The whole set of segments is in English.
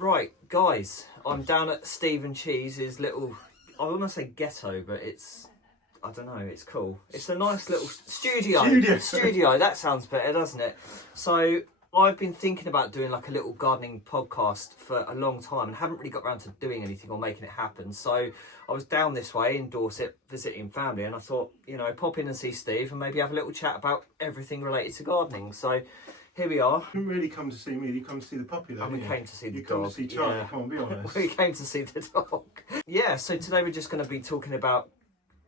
Right, guys, I'm down at Steve and Cheese's little, I want to say ghetto, but it's, I don't know, it's cool. It's a nice little studio. That sounds better, doesn't it? So I've been thinking about doing like a little gardening podcast for a long time and haven't really got around to doing anything or making it happen. So I was down this way in Dorset visiting family, and I thought, you know, pop in and see Steve and maybe have a little chat about everything related to gardening. So here we are. You didn't really come to see me, you come to see the puppy though. And we came to see the you dog. come to see Charlie, come on, be honest. We came to see the dog. Yeah, so today we're just going to be talking about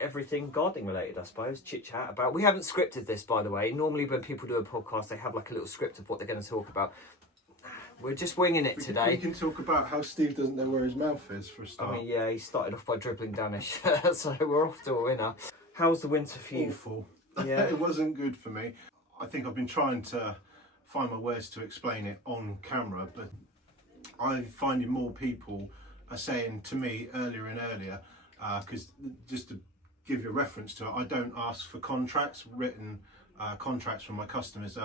everything gardening related, I suppose. Chit chat about. We haven't scripted this, by the way. Normally when people do a podcast, they have like a little script of what they're going to talk about. We're just winging it today. We can talk about how Steve doesn't know where his mouth is for a start. I mean, yeah, he started off by dribbling down his shirt, so we're off to a winner. How's the winter for you? Awful. Yeah. It wasn't good for me. I think I've been trying to find my words to explain it on camera, but I'm finding more people are saying to me earlier and earlier, because just to give you a reference to it, I don't ask for contracts, written contracts from my customers.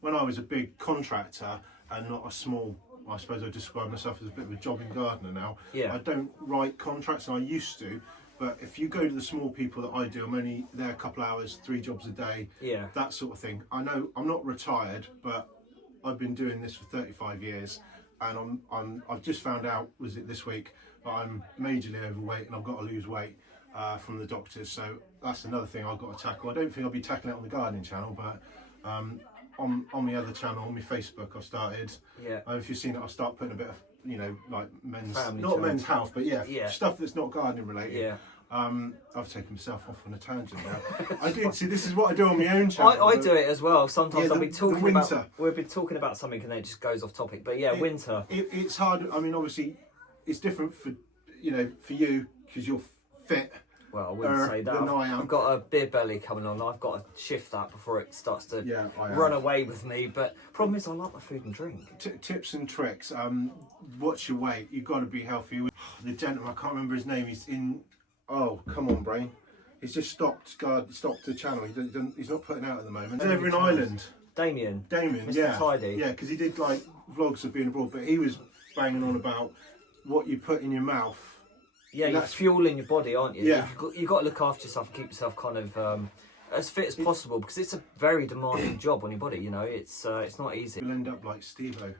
When I was a big contractor and not a small, I suppose I describe myself as a bit of a jobbing gardener now. Yeah. I don't write contracts, and I used to. But if you go to the small people that I do, I'm only there a couple hours, 3 jobs a day, Yeah. that sort of thing. I know I'm not retired, but I've been doing this for 35 years, and I've just found out, was it this week, that I'm majorly overweight and I've got to lose weight from the doctors. So that's another thing I've got to tackle. I don't think I'll be tackling it on the gardening channel, but on the other channel, on my Facebook, I've started. Yeah. If you've seen it, I'll start putting a bit of, you know, like men's, Family not channel. men's health, but yeah, Yeah. stuff that's not gardening related. Yeah. I've taken myself off on a tangent now. I did see, this is what I do on my own channel. I do it as well. Sometimes Yeah, I'll be talking winter. about, we've been talking about something and then it just goes off topic. But yeah, winter. It's hard. I mean, obviously, it's different for, you know, for you because you're fit. Well, I wouldn't say that. than I am. I've got a beer belly coming on. I've got to shift that before it starts to run away with me. But problem is, I like my food and drink. Tips and tricks. Watch your weight. You've got to be healthy. The gentleman, I can't remember his name. He's in. Oh, come on, brain. He's just stopped the channel. He's not putting out at the moment. He's over in Ireland. Damien, Mr. yeah. Tidy. Yeah, because he did like vlogs of being abroad, but he was banging on about what you put in your mouth. Yeah, you're fueling your body, aren't you? Yeah. You've got to look after yourself and keep yourself kind of as fit as possible, because it's a very demanding job on your body, you know. It's not easy. You'll end up like Steve-O.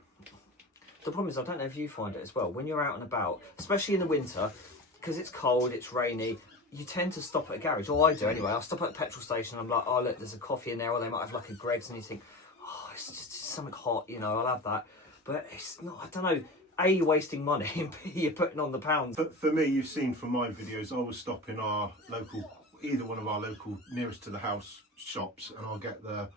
The problem is, I don't know if you find it as well, when you're out and about, especially in the winter, because it's cold, it's rainy, you tend to stop at a garage, or I do anyway. I'll stop at a petrol station, I'm like, oh look, there's a coffee in there, or they might have like a Greggs, and you think, oh, it's just something hot, you know, I'll have that. But it's not, I don't know, A, you're wasting money, and B, you're putting on the pounds. But for me, you've seen from my videos, I will stop in our local, either one of our local nearest to the house shops, and I'll get the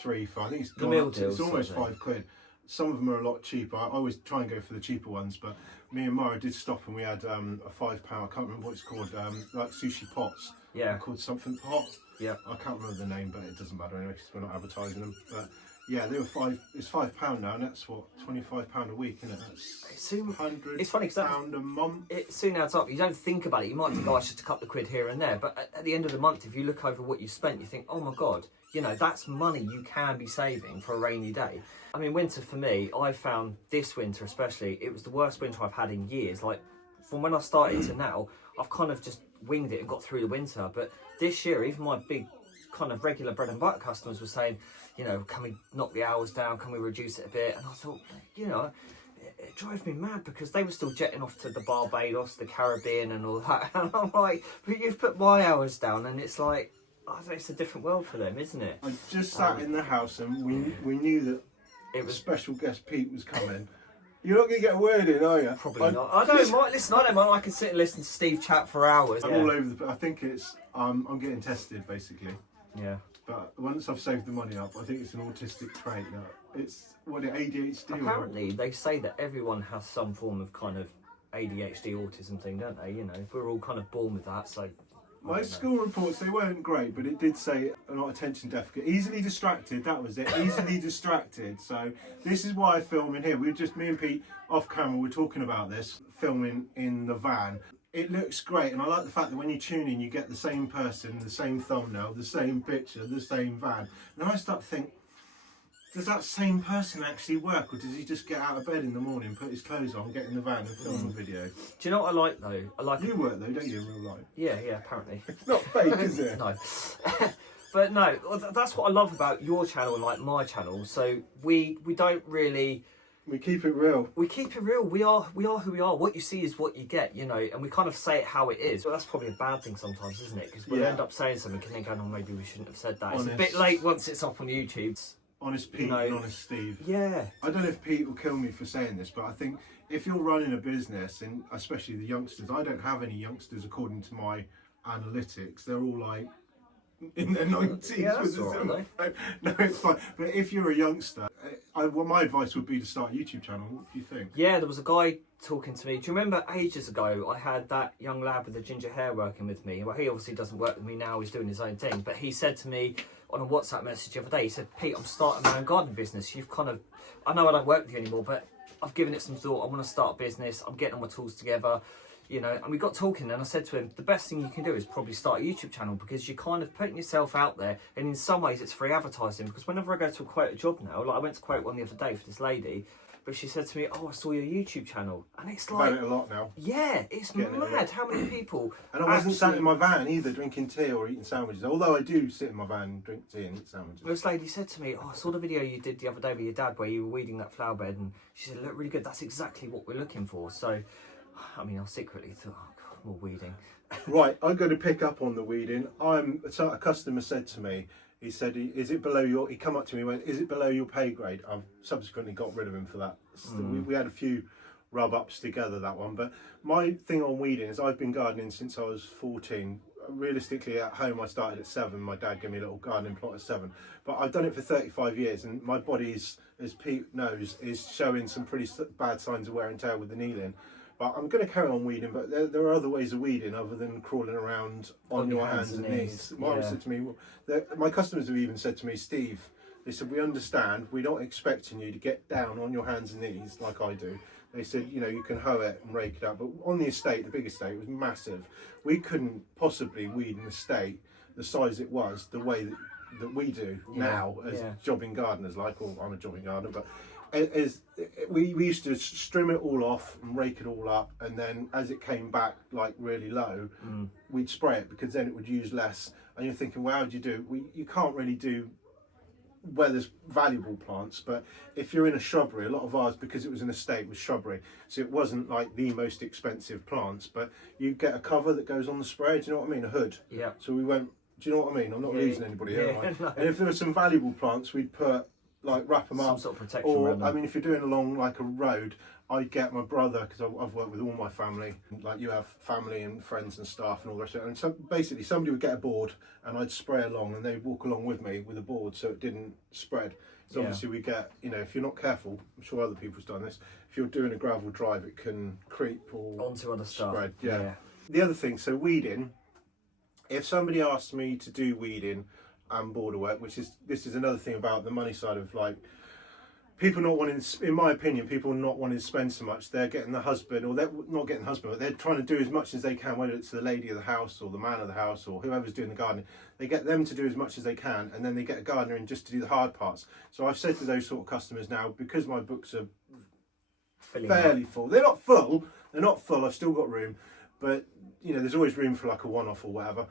3 for, I think it's The meal up to, deals, it's almost sort of £5. Some of them are a lot cheaper. I always try and go for the cheaper ones, but me and Mara did stop and we had a £5, I can't remember what it's called, like sushi pots. Yeah. Called something pot. Yeah. I can't remember the name, but it doesn't matter anyway because we're not advertising them. But yeah, they were it's £5 now, and that's what, £25 a week, isn't it? That's £100 it's funny, a month. It soon adds up. You don't think about it. You might think, oh, it's just a couple of quid here and there. But at the end of the month, if you look over what you spent, you think, oh my God, you know, that's money you can be saving for a rainy day. I mean, winter for me, I found this winter especially, it was the worst winter I've had in years. Like, from when I started to now, I've kind of just winged it and got through the winter. But this year, even my big kind of regular bread and butter customers were saying, you know, can we knock the hours down? Can we reduce it a bit? And I thought, you know, it drives me mad because they were still jetting off to the Barbados, the Caribbean and all that. And I'm like, but you've put my hours down, and it's like, oh, it's a different world for them, isn't it? I just sat in the house and we knew that it was special guest Pete was coming. You're not going to get a word in, are you? Probably not. I don't mind. Listen, I don't mind. I can sit and listen to Steve chat for hours. I'm all over the. I think it's. I'm getting tested basically. Yeah. But once I've saved the money up, I think it's an autistic trait. It's ADHD. Apparently, they say that everyone has some form of kind of ADHD autism thing, don't they? You know, we're all kind of born with that. So. My school reports, they weren't great, but it did say not attention deficit. Easily distracted, that was it. Easily distracted. So this is why I film in here. We were just, me and Pete, off camera, we're talking about this, filming in the van. It looks great, and I like the fact that when you tune in, you get the same person, the same thumbnail, the same picture, the same van. And I start to think, Does that same person actually work, or does he just get out of bed in the morning, put his clothes on, get in the van and film a video? Do you know what I like though? I like You work though, don't you, in real life? Yeah, apparently. It's not fake, is it? No. But no, that's what I love about your channel and like my channel. So we don't really... We keep it real. We keep it real. We are who we are. What you see is what you get, you know, and we kind of say it how it is. Well, that's probably a bad thing sometimes, isn't it? Because we'll end up saying something and then going, oh, maybe we shouldn't have said that. Honest. It's a bit late once it's up on YouTube. Honest Pete and honest Steve. Yeah. I don't know if Pete will kill me for saying this, but I think if you're running a business, and especially the youngsters, I don't have any youngsters according to my analytics. They're all like in their 90s. Yeah, that's all right, no, it's fine. But if you're a youngster, well, my advice would be to start a YouTube channel. What do you think? Yeah, there was a guy talking to me. Do you remember ages ago I had that young lad with the ginger hair working with me? Well, he obviously doesn't work with me now. He's doing his own thing. But he said to me on a WhatsApp message the other day, he said, Pete, I'm starting my own garden business. You've kind of, I know I don't work with you anymore, but I've given it some thought. I want to start a business. I'm getting all my tools together. You know, and we got talking and I said to him, the best thing you can do is probably start a YouTube channel, because you're kind of putting yourself out there, and in some ways it's free advertising. Because whenever I go to quote a job now, like I went to quote one the other day for this lady, but she said to me, oh, I saw your YouTube channel, and it's like, I've had it a lot now. Yeah, it's mad how many people. And I wasn't sat in my van either drinking tea or eating sandwiches, although I do sit in my van and drink tea and eat sandwiches. This lady said to me, oh, I saw the video you did the other day with your dad where you were weeding that flower bed, and she said, look really good, that's exactly what we're looking for. So I mean, I secretly thought, oh God, more weeding. Right, I'm going to pick up on the weeding. So a customer said to me, he said, is it below your, he come up to me and went, is it below your pay grade? I've subsequently got rid of him for that. We had a few rub-ups together, that one. But my thing on weeding is I've been gardening since I was 14. Realistically, at home I started at 7. My dad gave me a little gardening plot at 7. But I've done it for 35 years, and my body's, as Pete knows, is showing some pretty bad signs of wear and tear with the kneeling. But I'm going to carry on weeding, but there are other ways of weeding other than crawling around on your hands and knees. Mara said to me, my customers have even said to me, Steve, they said, we understand, we're not expecting you to get down on your hands and knees like I do. They said, you know, you can hoe it and rake it up. But on the estate, the big estate, was massive. We couldn't possibly weed an estate the size it was, the way that we do now as jobbing gardeners. Like, well, I'm a jobbing gardener, but we used to strim it all off and rake it all up, and then as it came back like really low, we'd spray it, because then it would use less. And you're thinking, well, how do you do? You can't really do where there's valuable plants, but if you're in a shrubbery, a lot of ours, because it was an estate, was shrubbery, so it wasn't like the most expensive plants, but you get a cover that goes on the spray, do you know what I mean, a hood. Yeah. So we went, do you know what I mean? I'm not losing anybody here, right? No. And if there were some valuable plants, we'd put, like, wrap them up. Some sort of protection around them. I mean, if you're doing along like a road, I'd get my brother, because I've worked with all my family, like you have family and friends and staff and all the rest of it. And so basically somebody would get a board and I'd spray along, and they'd walk along with me with a board so it didn't spread. So obviously we get, you know, if you're not careful, I'm sure other people's done this, if you're doing a gravel drive, it can creep or onto other stuff. Spread. Yeah. The other thing, so weeding, if somebody asks me to do weeding and border work, this is another thing about the money side of, like, people not wanting, in my opinion, people not wanting to spend so much. They're getting the husband, or they're not getting the husband, but they're trying to do as much as they can, whether it's the lady of the house or the man of the house or whoever's doing the gardening. They get them to do as much as they can, and then they get a gardener in just to do the hard parts. So I've said to those sort of customers now, because my books are fairly full. They're not full. I've still got room, but you know, there's always room for like a one-off or whatever.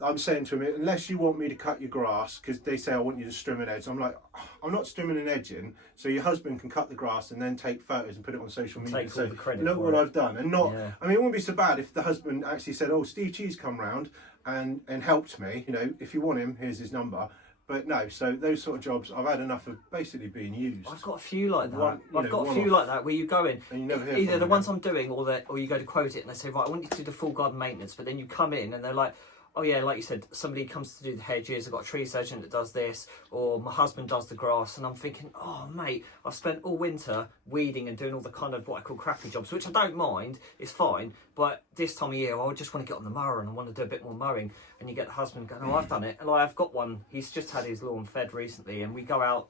I'm saying to them, unless you want me to cut your grass, because they say I want you to strim an edge. I'm like, I'm not strimming an edge in, so your husband can cut the grass and then take photos and put it on social media. Take all the credit. Look what I've done, and not. I mean, it wouldn't be so bad if the husband actually said, "Oh, Steve Cheese come round and helped me. You know, if you want him, here's his number." But no, so those sort of jobs, I've had enough of basically being used. I've got a few like that. I've got a few like that where you go in, and you never hear either the ones I'm doing or you go to quote it and they say, right, I want you to do the full garden maintenance, but then you come in and they're like, oh yeah, like you said, somebody comes to do the hedges, I've got a tree surgeon that does this, or my husband does the grass, and I'm thinking, oh mate, I've spent all winter weeding and doing all the kind of what I call crappy jobs, which I don't mind, it's fine, but this time of year I just want to get on the mower and I want to do a bit more mowing, and you get the husband going, oh, I've done it, and I've got one, he's just had his lawn fed recently, and we go out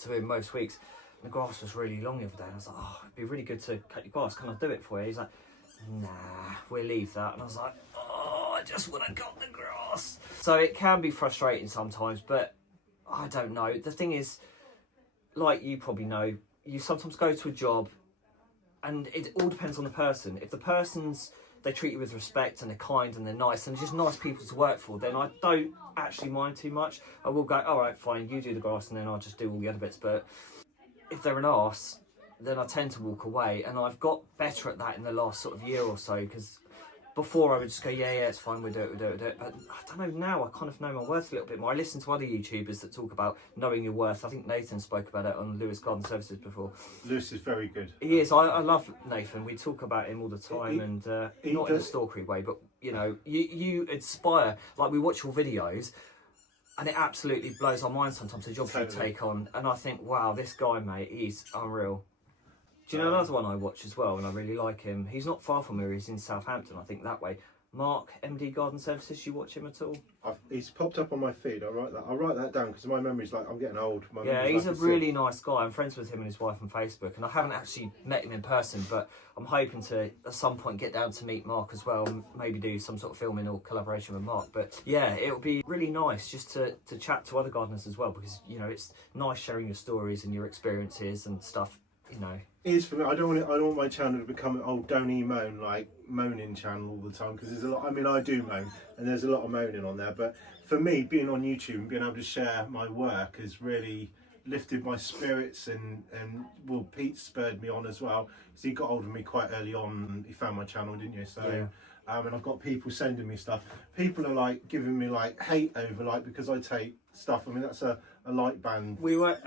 to him most weeks, and the grass was really long the other day, and I was like, oh, it'd be really good to cut your grass, can I do it for you? He's like, nah, we'll leave that, and I was like, I just want to cut the grass. So it can be frustrating sometimes, but I don't know. The thing is, like you probably know, you sometimes go to a job and it all depends on the person. If the person's, they treat you with respect and they're kind and they're nice and they're just nice people to work for, then I don't actually mind too much. I will go, all right, fine, you do the grass and then I'll just do all the other bits. But if they're an arse, then I tend to walk away, and I've got better at that in the last sort of year or so, because before I would just go, yeah, it's fine, we'll do it. But I don't know, now I kind of know my worth a little bit more. I listen to other YouTubers that talk about knowing your worth. I think Nathan spoke about it on Lewis Garden Services before. Lewis is very good. He is. I love Nathan. We talk about him all the time, and not in a stalkery way, but you know, you inspire. Like, we watch your videos, and it absolutely blows our minds sometimes, the jobs you take on. And I think, wow, this guy, mate, he's unreal. Do you know another one I watch as well, and I really like him? He's not far from here, he's in Southampton, I think, that way. Mark, MD Garden Services, you watch him at all? He's popped up on my feed. I'll write that down, because my memory's like, I'm getting old. Yeah, he's a really nice guy. I'm friends with him and his wife on Facebook, and I haven't actually met him in person, but I'm hoping to, at some point, get down to meet Mark as well, and maybe do some sort of filming or collaboration with Mark. But yeah, it would be really nice just to chat to other gardeners as well, because, you know, it's nice sharing your stories and your experiences and stuff, you know. It is for me. I don't want my channel to become an old don't moan, like moaning channel all the time, because there's a lot. I mean, I do moan, and there's a lot of moaning on there. But for me, being on YouTube and being able to share my work has really lifted my spirits, and well, Pete spurred me on as well, because he got hold of me quite early on. And he found my channel, didn't you? So. Yeah. And I've got people sending me stuff. People are like giving me like hate over, like, because I take stuff. I mean, that's a light band. We won't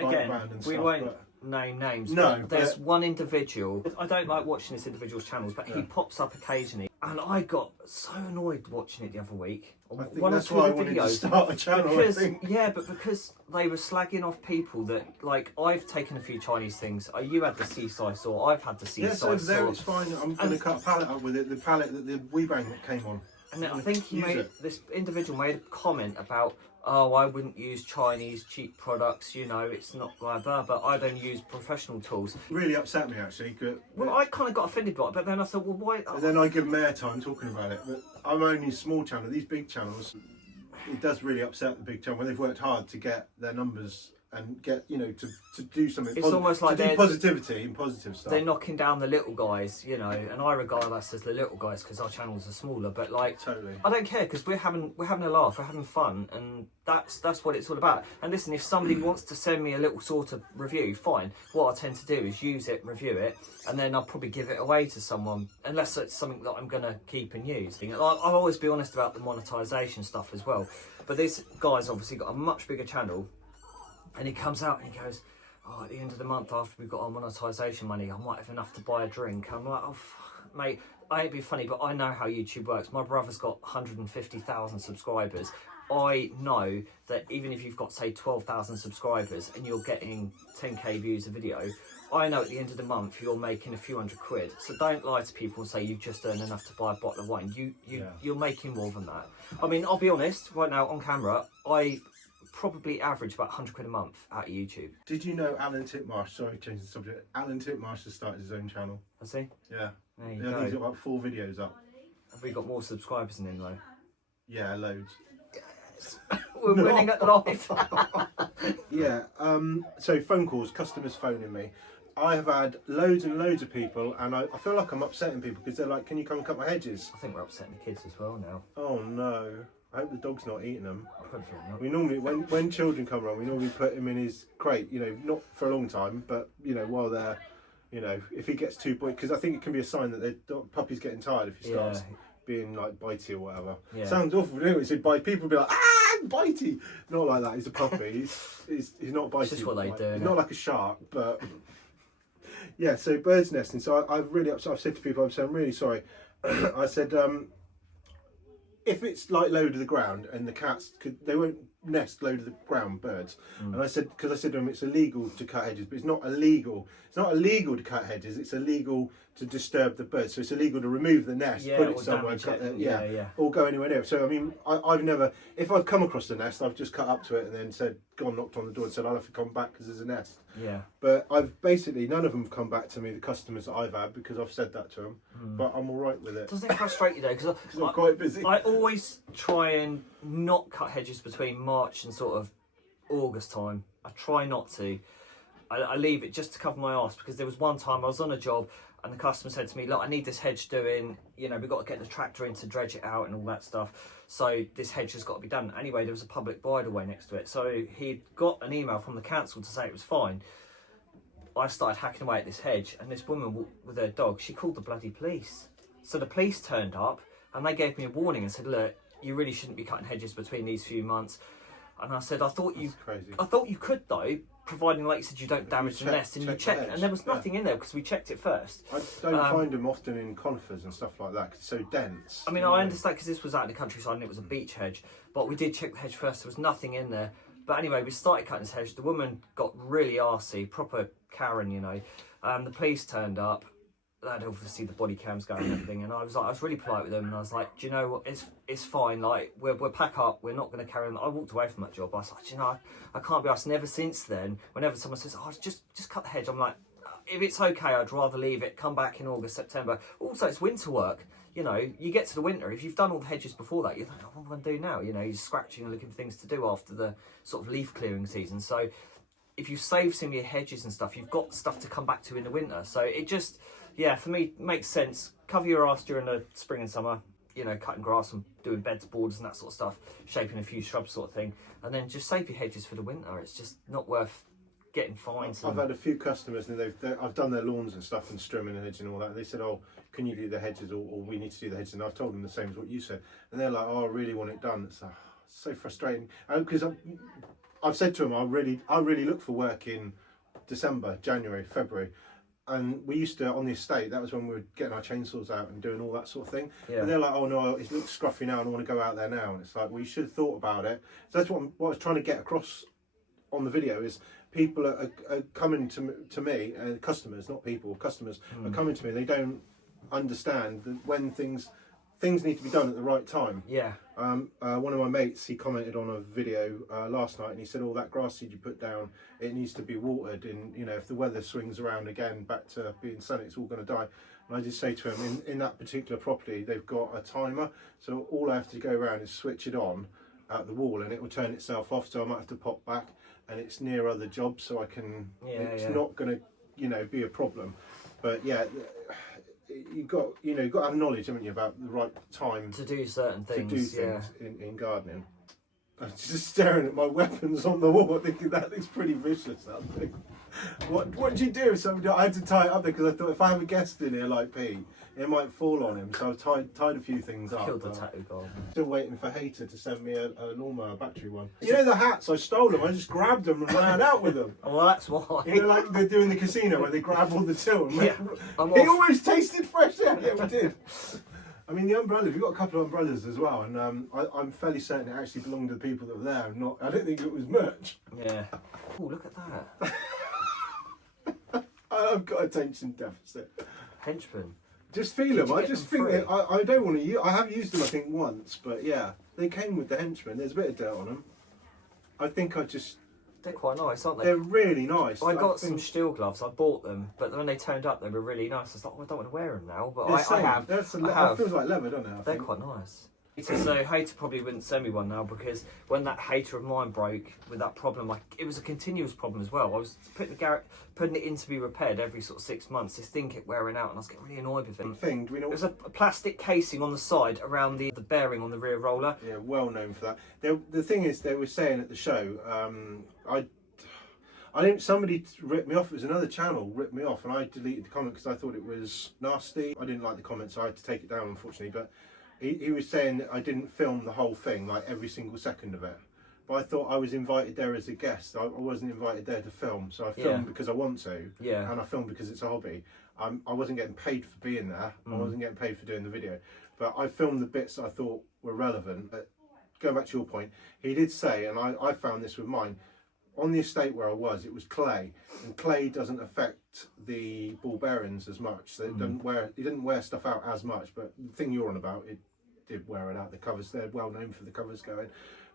name names. No, but there's one individual. I don't like watching this individual's channels, but he pops up occasionally, and I got so annoyed watching it the other week. I think that's why I wanted to start a channel. Because, yeah, but because they were slagging off people that, like, I've taken a few Chinese things. You had the seaside saw, I've had the seaside saw. Yes, over there, it's fine. I'm going to cut a pallet up with it. The pallet that the Weibang that came on. And I think this individual made a comment about, oh, I wouldn't use Chinese cheap products, you know, it's not blah blah, but I don't use professional tools. Really upset me, actually. Well, I kind of got offended by it, but then I thought, well, why? And then I give them airtime talking about it. But I'm only a small channel. These big channels, it does really upset the big channel when they've worked hard to get their numbers and get, you know, to do something. It's almost like to do positivity and positive stuff. They're knocking down the little guys, you know, and I regard us as the little guys because our channels are smaller. But like, totally, I don't care, because we're having a laugh, we're having fun, and that's what it's all about. And listen, if somebody wants to send me a little sort of review, fine. What I tend to do is use it, review it, and then I'll probably give it away to someone, unless it's something that I'm gonna keep and use. I'll always be honest about the monetization stuff as well. But this guy's obviously got a much bigger channel. And he comes out and he goes, oh, at the end of the month after we've got our monetisation money, I might have enough to buy a drink. I'm like, oh, fuck, mate, I ain't being funny, but I know how YouTube works. My brother's got 150,000 subscribers. I know that even if you've got, say, 12,000 subscribers and you're getting 10k views a video, I know at the end of the month you're making a few £100. So don't lie to people and say you've just earned enough to buy a bottle of wine. You're making more than that. I mean, I'll be honest, right now on camera, I probably average about £100 a month out of YouTube. Did you know Alan Titmarsh, sorry, change the subject, Alan Titmarsh has started his own channel? Has he? Yeah. There you I go. think he's got about 4 videos up. Have we got more subscribers than him though? Yeah, loads. Yes. We're winning at life. Yeah, so phone calls, customers phoning me. I have had loads and loads of people, and I feel like I'm upsetting people because they're like, can you come and cut my hedges? I think we're upsetting the kids as well now. Oh no. I hope the dog's not eating them. Hopefully not. We normally, when children come around, we normally put him in his crate, you know, not for a long time, but, you know, while they're, you know, if he gets too bored, because I think it can be a sign that the puppy's getting tired if he starts being, like, bitey or whatever. Yeah. Sounds awful, doesn't it? Say bite, people will be like, ah, bitey! Not like that, he's a puppy, he's not bitey. It's just what they do. He's not like a shark, but... Yeah, so birds nesting, so I've really upset, I've said to people, I'm really sorry. I said, if it's like low to the ground and the cats they won't nest low to the ground, birds. And I said, because I said to them, it's illegal to cut hedges, but it's not illegal. It's not illegal to cut hedges. It's illegal to disturb the birds. So it's illegal to remove the nest, put it somewhere, or go anywhere near. So I mean, I've never, if I've come across the nest, I've just cut up to it and then said, gone, knocked on the door and said, I'll have to come back because there's a nest. Yeah. But I've basically, none of them have come back to me, the customers that I've had, because I've said that to them. But I'm all right with it. Doesn't it frustrate you though? Because I'm quite busy. I always try and not cut hedges between March and sort of August time. I try not to. I leave it just to cover my arse, because there was one time I was on a job and the customer said to me, look, I need this hedge doing, you know, we've got to get the tractor in to dredge it out and all that stuff. So this hedge has got to be done. Anyway, there was a public bridleway next to it. So he'd got an email from the council to say it was fine. I started hacking away at this hedge, and this woman with her dog, she called the bloody police. So the police turned up and they gave me a warning and said, look, you really shouldn't be cutting hedges between these few months. And I said, I thought you could though, providing, like you said, you don't damage the nest. And you checked, and there was nothing in there because we checked it first. I don't find them often in conifers and stuff like that because it's so dense. I mean, I understand because this was out in the countryside and it was a beech hedge, but we did check the hedge first. There was nothing in there. But anyway, we started cutting this hedge. The woman got really arsey, proper Karen, you know. The police turned up. They had obviously the body cams going and everything, and I was really polite with them, and I was like, do you know what, it's fine, like we'll pack up, we're not going to carry on. I walked away from that job. I was like, do you know, I can't be asked. Never since then, whenever someone says, oh, just cut the hedge, I'm like, if it's okay, I'd rather leave it, come back in August, September. Also, it's winter work, you know, you get to the winter, if you've done all the hedges before that, you think, oh, what am I going to do now? You know, you're scratching and looking for things to do after the sort of leaf clearing season. So if you save some of your hedges and stuff, you've got stuff to come back to in the winter. So it just, yeah, for me, makes sense. Cover your arse during the spring and summer, you know, cutting grass and doing beds, borders and that sort of stuff, shaping a few shrubs sort of thing. And then just save your hedges for the winter. It's just not worth getting fines. I've had a few customers and I've done their lawns and stuff and trimming and hedging and all that. And they said, oh, can you do the hedges, or we need to do the hedges? And I've told them the same as what you said. And they're like, oh, I really want it done. It's so frustrating. Because I've said to them, I really look for work in December, January, February. And we used to, on the estate, that was when we were getting our chainsaws out and doing all that sort of thing. Yeah. And they're like, oh no, it looks scruffy now and I want to go out there now. And it's like, well, you should have thought about it. So that's what I was trying to get across on the video is people are coming to me, customers, not people, customers are coming to me. They don't understand that when things need to be done at the right time. Yeah. One of my mates, he commented on a video last night and he said, oh, that grass seed you put down, it needs to be watered, and you know, if the weather swings around again back to being sunny, it's all going to die. And I did say to him, in that particular property, they've got a timer, so all I have to go around is switch it on at the wall and it will turn itself off, so I might have to pop back, and it's near other jobs, so I can, it's not going to, you know, be a problem. But yeah, you've got to have knowledge, haven't you, about the right time to do certain things. In gardening. I'm just staring at my weapons on the wall, thinking that looks pretty vicious. That thing. What do you do if somebody? I had to tie it up there because I thought if I have a guest in here like Pete, it might fall on him. So I've tied a few things up. Killed the tattoo guy. Still waiting for Hater to send me a lawnmower battery one. You know the hats? I stole them. I just grabbed them and ran out with them. Oh, well, that's why. You know, like they do in the casino where they grab all the till. And yeah, it almost tasted fresh. Yeah, it did. I mean, the umbrellas, we've got a couple of umbrellas as well, and I'm fairly certain it actually belonged to the people that were there. I don't think it was merch. Yeah. Oh, look at that. I've got attention deficit. Henchman. Just feel them. I just think I don't want to use. I have used them, I think, once, but yeah, they came with the henchman. There's a bit of dirt on them. I think they're quite nice, aren't they? They're really nice. I got some steel gloves. I bought them, but when they turned up, they were really nice. I was like, oh, I don't want to wear them now, but I have. It feels like leather, doesn't it? They're quite nice. So Hater probably wouldn't send me one now, because when that Hater of mine broke with that problem, it was a continuous problem as well. I was putting it in to be repaired every sort of 6 months. This thing kept wearing out and I was getting really annoyed with it. Do we know There's a plastic casing on the side around the bearing on the rear roller. Yeah, well known for that. The thing is, they were saying at the show, somebody ripped me off. It was another channel ripped me off, and I deleted the comment because I thought it was nasty. I didn't like the comment, so I had to take it down, unfortunately. But he was saying that I didn't film the whole thing, like every single second of it. But I thought I was invited there as a guest. I wasn't invited there to film, so I filmed because I want to, and I filmed because it's a hobby. I wasn't getting paid for being there. I wasn't getting paid for doing the video. But I filmed the bits that I thought were relevant. But going back to your point, he did say, and I found this with mine, on the estate where I was, it was clay, and clay doesn't affect the ball bearings as much. So it didn't wear stuff out as much. But the thing you're on about, it did wear it out. The covers, they're well known for the covers going.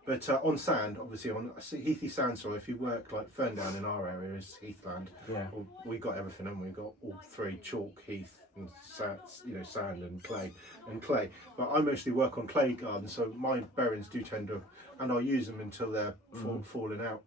But on sand, obviously on heathy sand soil, if you work like Ferndown in our area is heathland. Yeah. We got everything, and we got all three: chalk, heath, and sand and clay. But I mostly work on clay gardens, so my bearings do tend to, and I use them until they're falling out.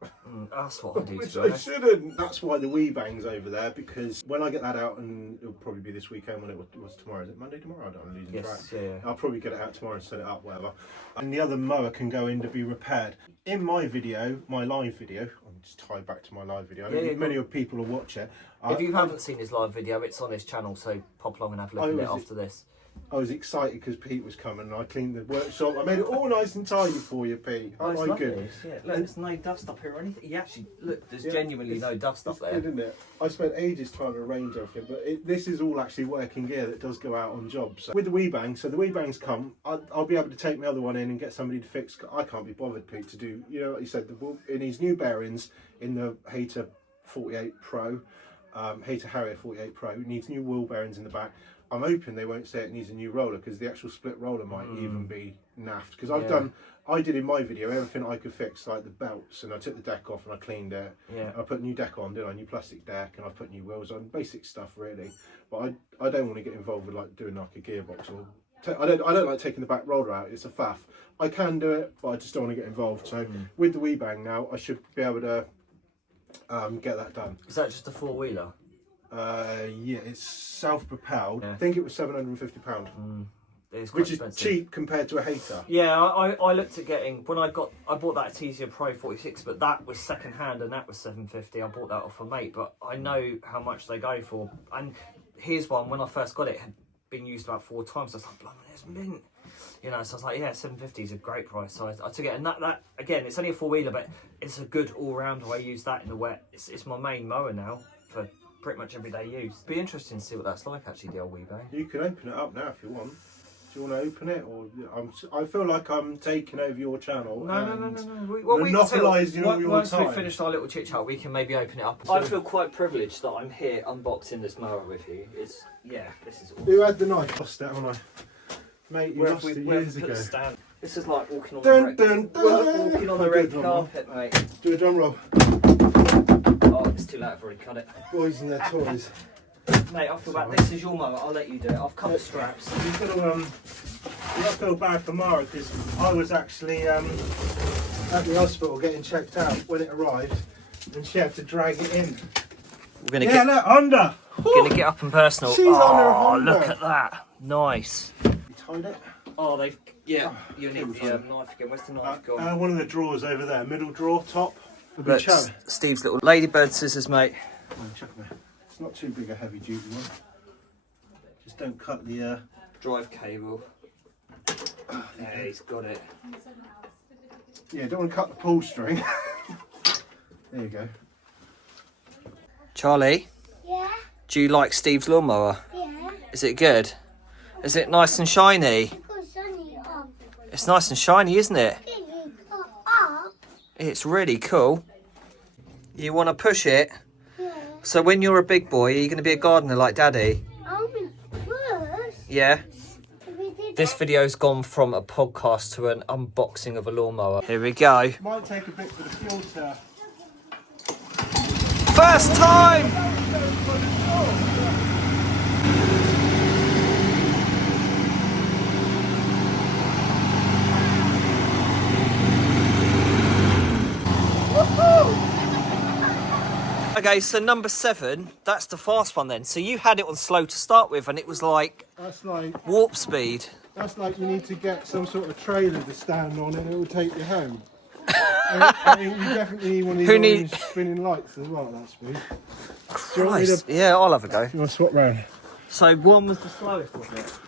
That's what I do. Which I shouldn't. That's why the Weibang's over there, because when I get that out, and it'll probably be this weekend when it was tomorrow. Is it Monday tomorrow? I don't want to lose track. Yeah. I'll probably get it out tomorrow and set it up, whatever. And the other mower can go in to be repaired. In my video, my live video, I'll just tie back to my live video. Many of people will watch it. If you haven't seen his live video, it's on his channel, so pop along and have a look at it after this. I was excited because Pete was coming and I cleaned the workshop. I made it all nice and tidy for you, Pete. Oh my goodness. Yeah, look, there's no dust up here or anything. You actually, look, there's genuinely no dust up there. Good, isn't it? I spent ages trying to arrange everything, but this is all actually working gear that does go out on jobs. So with the Weibang, so the Weibang's come, I'll be able to take my other one in and get somebody to fix. I can't be bothered, Pete, to do, you know what you said, in his new bearings in the Hater 48 Pro, Hater Harrier 48 Pro, needs new wheel bearings in the back. I'm hoping they won't say it needs a new roller, because the actual split roller might even be naffed. Because I did in my video everything I could fix, like the belts, and I took the deck off and I cleaned it. Yeah. I put a new deck on, didn't I? New plastic deck, and I put new wheels on, basic stuff really. But I don't want to get involved with like doing like a gearbox or. I don't like taking the back roller out. It's a faff. I can do it, but I just don't want to get involved. So with the Weibang now, I should be able to get that done. Is that just a 4-wheeler? Yeah, it's self-propelled. I think it was £750, which is cheap compared to a Hater. Yeah, I looked at getting, when I bought that Artesia Pro 46, but that was second hand and that was £750. I bought that off a mate, but I know how much they go for. And here's one, when I first got it, had been used about 4 times. I was like, blimey, there's mint. You know, so I was like, yeah, £750 is a great price. So I took it, and that again, it's only a 4-wheeler, but it's a good all-rounder. I use that in the wet. It's my main mower now for pretty much everyday use. Be interesting to see what that's like, actually, the old Weibang. You can open it up now if you want. Do you want to open it, or I feel like I'm taking over your channel? No. Monopolising all your once time. we've finished our little chit chat, we can maybe open it up. I feel quite privileged that I'm here unboxing this mower with you. This is awesome. Who had the knife? Lost it, haven't I? Mate, you lost it years ago. This is like walking on the red carpet, mate. Do a drum roll. Oh, it's too late, I've already cut it. Boys and their toys. Mate, I feel bad. This is your mower, I'll let you do it. I've cut the straps. You've got to, you don't feel bad for Mara, because I was actually at the hospital getting checked out when it arrived, and she had to drag it in. We're gonna look, Honda! We're going to get up and personal. She's on her Honda. Look at that. Nice. You tied it? Oh, they've... Yeah, you need the knife again. Where's the knife gone? One of the drawers over there. Middle drawer, top. Look, Steve's little ladybird scissors, mate. Check them out. It's not too big a heavy duty one. Just don't cut the... drive cable. Yeah, he's got it. Yeah, don't want to cut the pull string. There you go. Charlie? Yeah? Do you like Steve's lawnmower? Yeah. Is it good? Is it nice and shiny? It's nice and shiny, isn't it? It's really cool. You want to push it? Yeah. So when you're a big boy, are you going to be a gardener like Daddy? Yeah? This video's gone from a podcast to an unboxing of a lawnmower. Here we go. Might take a bit for the fuel to... First time! Okay, so number 7, that's the fast one then. So you had it on slow to start with, and it was like, that's like warp speed. That's like you need to get some sort of trailer to stand on and it will take you home. I mean, you definitely need one of these spinning lights as well at that speed. Christ. Yeah, I'll have a go. You want to swap round? So one was the slowest, wasn't it?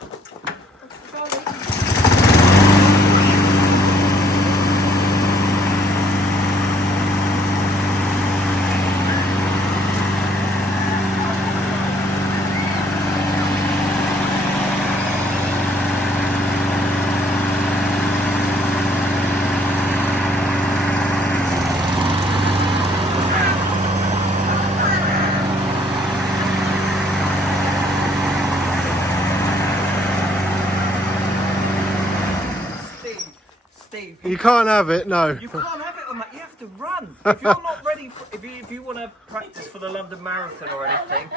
You can't have it, no. You can't have it on that. You have to run. If you're not ready, if you want to practice for the London Marathon or anything,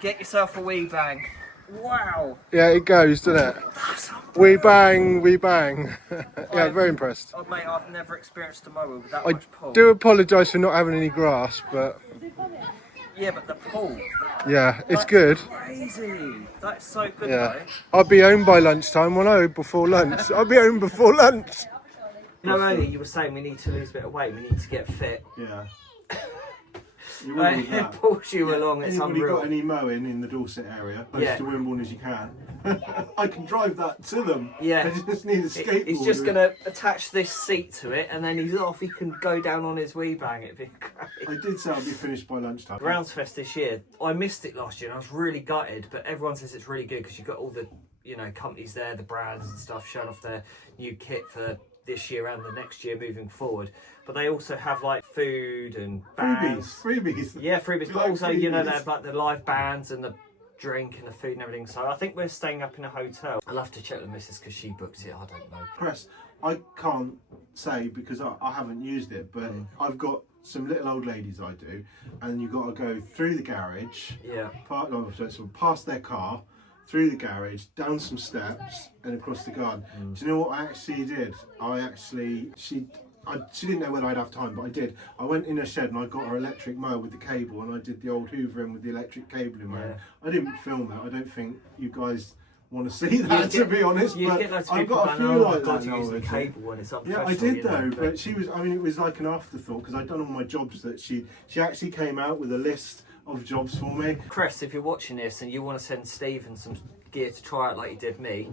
get yourself a Weibang. Wow. Yeah, it goes, doesn't it? We bang, we bang. Yeah, very impressed. Oh, mate, I've never experienced a mower with that I much pull. do apologise for not having any grass, but Yeah, but the pull. yeah, it's That's good. Crazy. That's so good, Yeah, though. I'll be home by lunchtime. Well, no, before lunch. I'll be home before lunch. You know, earlier you were saying we need to lose a bit of weight. We need to get fit. Yeah. You wouldn't need It that. pulls you along. It's Anybody unreal. got any mowing in the Dorset area, close Yeah. to Wimbledon as you can? I can drive that to them. Yeah. I just need a skateboard. He's just going to attach this seat to it, and then he's off. He can go down on his Weibang. It'd be great. I did say I'll be finished by lunchtime. Groundsfest this year, I missed it last year and I was really gutted, but everyone says it's really good because you've got all the, you know, companies there, the brands and stuff showing off their new kit for this year and the next year moving forward. But they also have like food and bands. Freebies. Yeah, freebies, You but like also, you know, freebies? they have like the live bands and the drink and the food and everything. So I think we're staying up in a hotel. I'll have to check with Mrs. because she booked it, I don't know. Press. I can't say because I haven't used it, but I've got some little old ladies I do, and you've got to go through the garage, Yeah. past their car, through the garage, down some steps, and across the garden. Do you know what I actually did? She didn't know whether I'd have time, but I did. I went in her shed and I got her electric mower with the cable, and I did the old hoovering with the electric cable in there. I didn't film it. I don't think you guys want to see that, to be honest. You but get those I've people got a going, few oh my like God, that you're using a nowadays. cable when it's Yeah, unprofessional. I did you know, though, but she was. I mean, it was like an afterthought because I'd done all my jobs. That she actually came out with a list of jobs for me. Chris, if you're watching this and you want to send Stephen some gear to try out like you did me,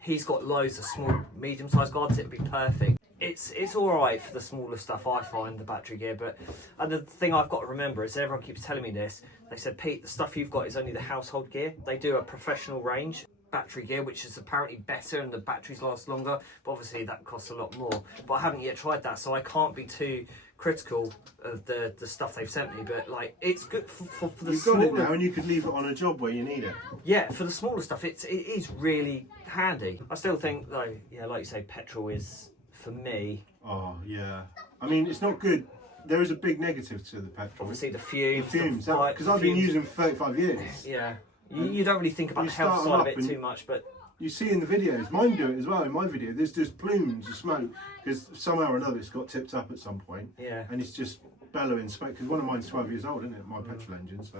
he's got loads of small, medium-sized gardens. It'd be perfect. It's all right for the smaller stuff, I find, the battery gear. But and the thing I've got to remember is everyone keeps telling me this. They said, Pete, the stuff you've got is only the household gear. They do a professional range battery gear, which is apparently better and the batteries last longer. But obviously that costs a lot more. But I haven't yet tried that, so I can't be too critical of the stuff they've sent me. But like, it's good for the You've smaller. got it now, and you could leave it on a job where you need it. Yeah, for the smaller stuff, it is really handy. I still think though, yeah, like you say, petrol is for me. Oh yeah. I mean, it's not good. There is a big negative to the petrol. Obviously, the fumes. The fumes, the because I've been using for 35 years. Yeah, you don't really think about You the health start them side of up it and- too much, but You see in the videos, mine do it as well. In my video, there's just plumes of smoke because somehow or another it's got tipped up at some point, yeah. and it's just bellowing smoke. Because one of mine's 12 years old, isn't it? My petrol engine. So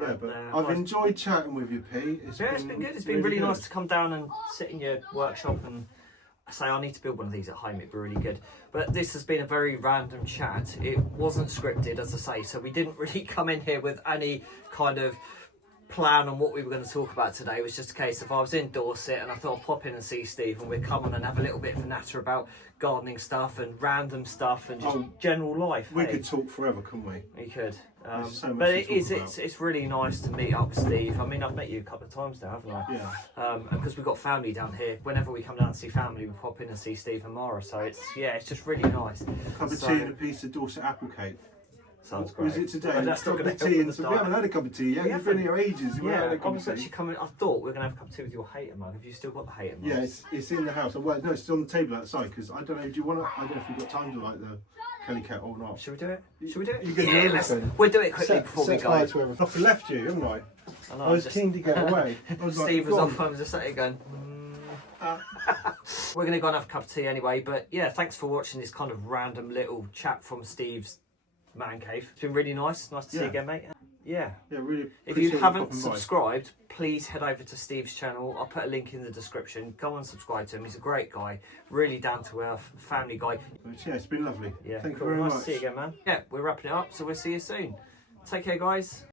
yeah, but I've nice. enjoyed chatting with you, Pete. It's been good. It's been really nice to come down and sit in your workshop and say I need to build one of these at home. It'd be really good. But this has been a very random chat. It wasn't scripted, as I say, so we didn't really come in here with any kind of plan on what we were going to talk about today. It was just a case of I was in Dorset and I thought I'd pop in and see Steve and we'd come on and have a little bit of a natter about gardening stuff and random stuff and just general life. We hey? could talk forever, couldn't we? We could. There's so much But to it talk is, about. it's really nice to meet up with Steve. I mean, I've met you a couple of times now, haven't I? Yeah. Because we've got family down here. Whenever we come down and see family, we pop in and see Steve and Mara. So it's just really nice. A cup of tea and a piece of Dorset apple cake. Sounds Was great. it today? But that's not Cup going of to help tea with and the some. We diet. haven't had a cup of tea yet. You've been here ages. You haven't had Yeah, a cup I of was tea. actually coming. I thought we were going to have a cup of tea with your hater mug. Have you still got the hater mug? Yeah, it's in the house. Well, no, it's on the table outside because I don't know. Do you want to? I don't know if you've got time to light the Kelly kettle or not. Should we do it? Should we do it? You get Yeah, we'll do it quickly before we go. I've left you, haven't I? know, I was just- keen to get away. I was like, Steve was "Go off. on." I was just sat here going. We're going to go and have a cup of tea anyway. But yeah, thanks for watching this kind of random little chat from Steve's man cave. It's been really nice. Nice to see you Yeah. again, mate. Yeah. Yeah, really. If you appreciate haven't popping by. subscribed, please head over to Steve's channel. I'll put a link in the description. Go and subscribe to him. He's a great guy. Really down to earth, family guy. But yeah, it's been lovely. Yeah, Thank cool. you very Nice much. to see you again, man. Yeah, we're wrapping it up, so we'll see you soon. Take care, guys.